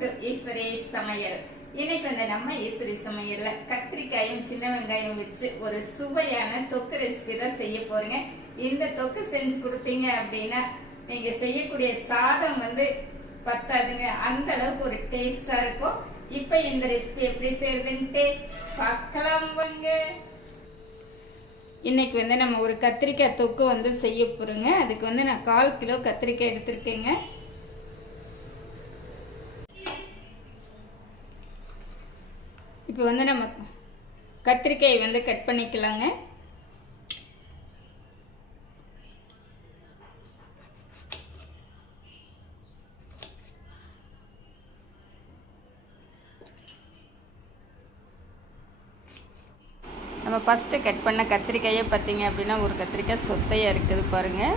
To Eswari சமையல். இன்னைக்கு வந்து நம்ம ஈஸ்வரி சமையல்ல கத்திரிக்காயும் சின்ன வெங்காயம் வச்சு ஒரு சுவையான தொக்கு ரெசிபி தான் செய்ய போறீங்க. இந்த தொக்கு செஞ்சு கொடுத்தீங்க அப்படின்னா நீங்க செய்யக்கூடிய சாதம் வந்து பத்தாதுங்க. அந்த அளவுக்கு ஒரு டேஸ்டா இருக்கும். இப்ப இந்த ரெசிபி எப்படி செய்யறதுன்ட்டு பார்க்கலாம் வாங்க. இன்னைக்கு வந்து நம்ம ஒரு கத்திரிக்காய் தொக்கு வந்து செய்ய போறோங்க. அதுக்கு வந்து நான் கால் கிலோ கத்திரிக்காய் எடுத்திருக்கேங்க. இப்போ வந்து நம்ம கத்திரிக்காய் வந்து கட் பண்ணிக்கலாங்க. நம்ம ஃபஸ்ட்டு கட் பண்ண கத்திரிக்காயே பார்த்தீங்க அப்படின்னா ஒரு கத்திரிக்காய் சொத்தையாக இருக்குது பாருங்கள்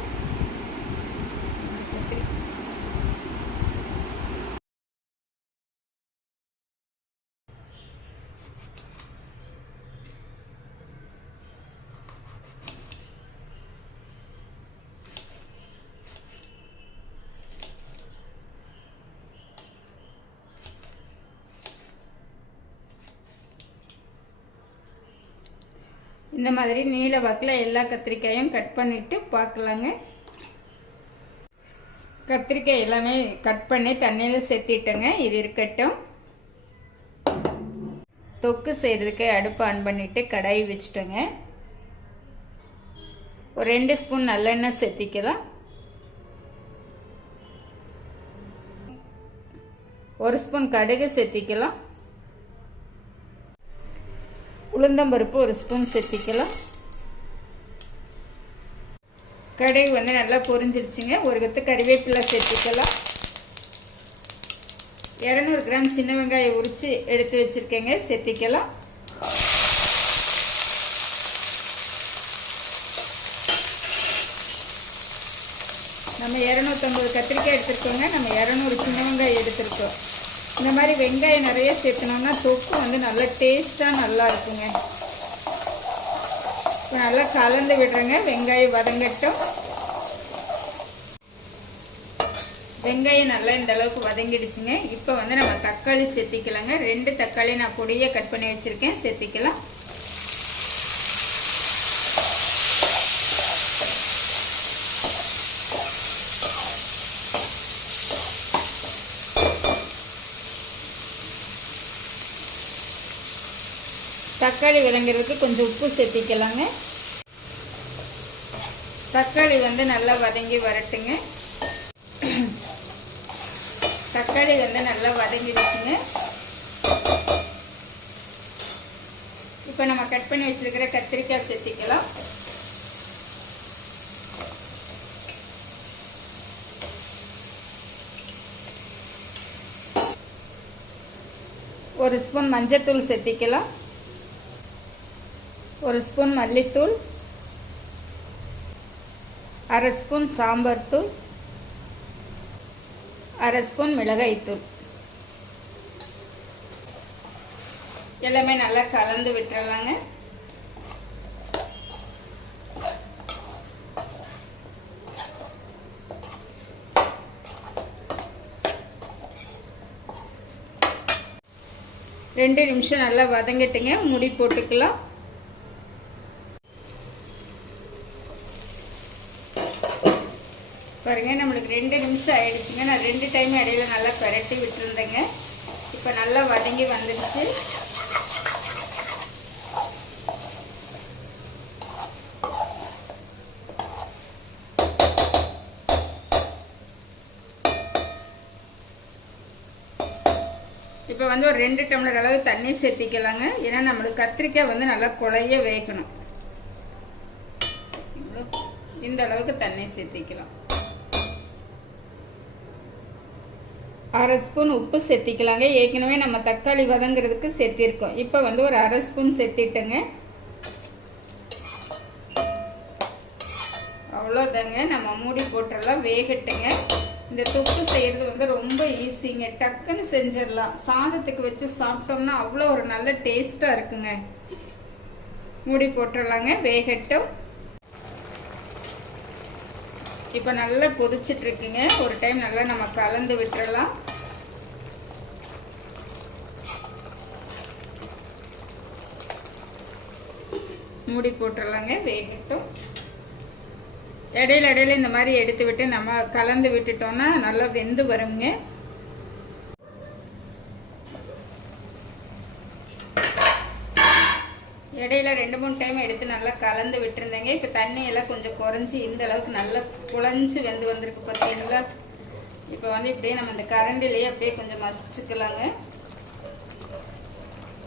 இந்த மாதிரி நீல வாக்கில் எல்லா கத்திரிக்காயும் கட் பண்ணிவிட்டு பார்க்கலாங்க கத்திரிக்காய் எல்லாமே கட் பண்ணி தண்ணியில் சேர்த்திட்டேங்க இது இருக்கட்டும். தொக்கு செய்கிறதுக்கு அடுப்பு ஆன் பண்ணிவிட்டு கடாய் வச்சுட்டோங்க. ஒரு ரெண்டு ஸ்பூன் நல்லெண்ணெய் சேர்த்திக்கலாம் ஒரு ஸ்பூன் கடுகு சேர்த்திக்கலாம் உளுந்தம்பருப்பு ஒரு ஸ்பூன் சேர்த்திக்கலாம். கடுகு வந்து நல்லா பொரிஞ்சிருச்சுங்க. ஒரு கத்து கறிவேப்பிலை சேர்த்திக்கலாம். இரநூறு கிராம் சின்ன வெங்காயம் உரித்து எடுத்து வச்சுருக்கேங்க. சேர்த்திக்கலாம். நம்ம இரநூத்தம்பது கத்திரிக்காய் எடுத்துருக்கோங்க. நம்ம இரநூறு சின்ன வெங்காயம் எடுத்திருக்கோம். இந்த மாதிரி வெங்காயம் நிறைய சேர்த்துனோம்னா தொக்கு வந்து நல்லா டேஸ்ட்டாக நல்லா இருக்குங்க. இப்போ நல்லா கலந்து விடுறேங்க. வெங்காயம் வதங்கட்டும். வெங்காயம் நல்லா இந்த அளவுக்கு வதங்கிடுச்சுங்க. இப்போ வந்து நம்ம தக்காளி சேர்த்திக்கலாங்க. ரெண்டு தக்காளி நான் பொடியை கட் பண்ணி வச்சுருக்கேன். சேர்த்திக்கலாம். தக்காளி விளங்குறதுக்கு கொஞ்சம் உப்பு சேர்த்திக்கலாங்க. தக்காளி வந்து நல்லா வதங்கி வரட்டுங்க. தக்காளி வந்து நல்லா வதங்கிடுச்சுங்க. இப்போ நம்ம கட் பண்ணி வச்சுருக்கிற கத்திரிக்காய் சேர்த்திக்கலாம். ஒரு ஸ்பூன் மஞ்சத்தூள் சேர்த்திக்கலாம். ஒரு ஸ்பூன் மல்லித்தூள் அரை ஸ்பூன் சாம்பார் தூள் அரை ஸ்பூன் மிளகாய்த்தூள் எல்லாமே நல்லா கலந்து விட்டுறலாங்க. ரெண்டு நிமிஷம் நல்லா வதங்கிட்டுங்க. முடி போட்டுக்கலாம். பாருங்க நம்மளுக்கு ரெண்டு நிமிஷம் ஆயிடுச்சுங்க. நான் ரெண்டு டைம் இடையில நல்லா பரட்டி விட்டுருந்தேங்க. இப்போ நல்லா வதங்கி வந்துடுச்சு. இப்போ வந்து ஒரு ரெண்டு டம்ளர் அளவு தண்ணி சேர்த்திக்கலாங்க. ஏன்னா நம்மளுக்கு கத்திரிக்காய் வந்து நல்லா குழைய வேகணும். இந்த அளவுக்கு தண்ணி சேர்த்திக்கலாம். அரை ஸ்பூன் உப்பு சேர்த்திக்கலாங்க ஏற்கனவே நம்ம தக்காளி வதங்குறதுக்கு சேர்த்திருக்கோம் இப்போ வந்து ஒரு அரை ஸ்பூன் சேர்த்திட்டேங்க அவ்வளோதாங்க நம்ம மூடி போட்டுடலாம் வேகட்டுங்க. இந்த தொப்பு செய்கிறது வந்து ரொம்ப ஈஸிங்க டக்குன்னு செஞ்சிடலாம். சாதத்துக்கு வச்சு சாப்பிட்டோம்னா அவ்வளோ ஒரு நல்ல டேஸ்ட்டாக இருக்குங்க. மூடி போட்டுடலாங்க. வேகட்டும். இப்போ நல்லா கொதிச்சிட்ருக்குங்க ஒரு டைம் நல்லா நம்ம கலந்து விட்டுறலாம். மூடி போட்டுடலாங்க வேகட்டும். இடையில இடையில இந்த மாதிரி எடுத்து விட்டு நம்ம கலந்து விட்டுட்டோம்னா நல்லா வெந்து வருங்க. இடையில ரெண்டு மூணு டைம் எடுத்து நல்லா கலந்து விட்டுருந்தேங்க. இப்போ தண்ணியெல்லாம் கொஞ்சம் குறைஞ்சி இந்த அளவுக்கு நல்லா குழஞ்சி வெந்து வந்திருக்கு பார்த்தீங்களா இப்போ வந்து இப்படியே நம்ம இந்த கரண்டிலேயே அப்படியே கொஞ்சம் மசிச்சுக்கலாங்க.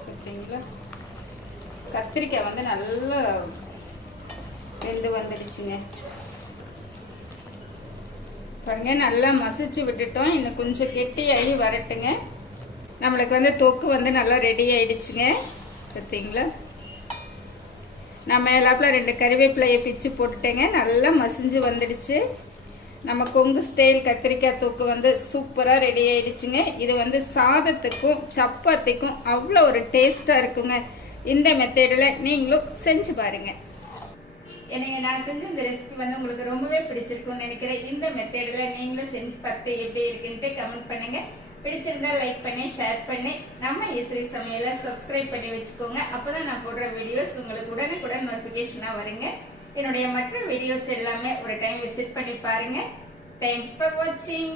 பார்த்தீங்களா கத்திரிக்காய் வந்து நல்லா வெந்து வந்துடுச்சுங்க. பாருங்க நல்லா மசிச்சு விட்டுட்டோம். இன்னும் கொஞ்சம் கெட்டியாகி வரட்டுங்க. நம்மளுக்கு வந்து தொக்கு வந்து நல்லா ரெடி ஆயிடுச்சுங்க. பார்த்தீங்களா நான் மேலாப்பில் ரெண்டு கறிவேப்பிலையை பிச்சு போட்டுட்டேங்க. நல்லா மசிஞ்சு வந்துடுச்சு. நம்ம கொங்கு ஸ்டைல் கத்திரிக்காய் தூக்கு வந்து சூப்பராக ரெடி ஆயிடுச்சுங்க. இது வந்து சாதத்துக்கும் சப்பாத்திக்கும் அவ்வளோ ஒரு டேஸ்ட்டாக இருக்குங்க. இந்த மெத்தேடில் நீங்களும் செஞ்சு பாருங்கள் எனக்கு நான் செஞ்ச இந்த ரெசிபி வந்து உங்களுக்கு ரொம்பவே பிடிச்சிருக்கும்னு நினைக்கிறேன். இந்த மெத்தேடில் நீங்களும் செஞ்சு பார்த்துட்டு எப்படி இருக்குன்ட்டு கமெண்ட் பண்ணுங்கள் பிடிச்சிருந்தா லைக் பண்ணி ஷேர் பண்ணி நம்ம இசை சமையலை சப்ஸ்கிரைப் பண்ணி வச்சுக்கோங்க. அப்போதான் நான் போடுற வீடியோஸ் உங்களுக்கு உடனுக்குடன் நோட்டிஃபிகேஷனாக வருங்க. என்னுடைய மற்ற வீடியோஸ் எல்லாமே ஒரு டைம் விசிட் பண்ணி பாருங்க. தேங்க்ஸ் ஃபார் வாட்சிங்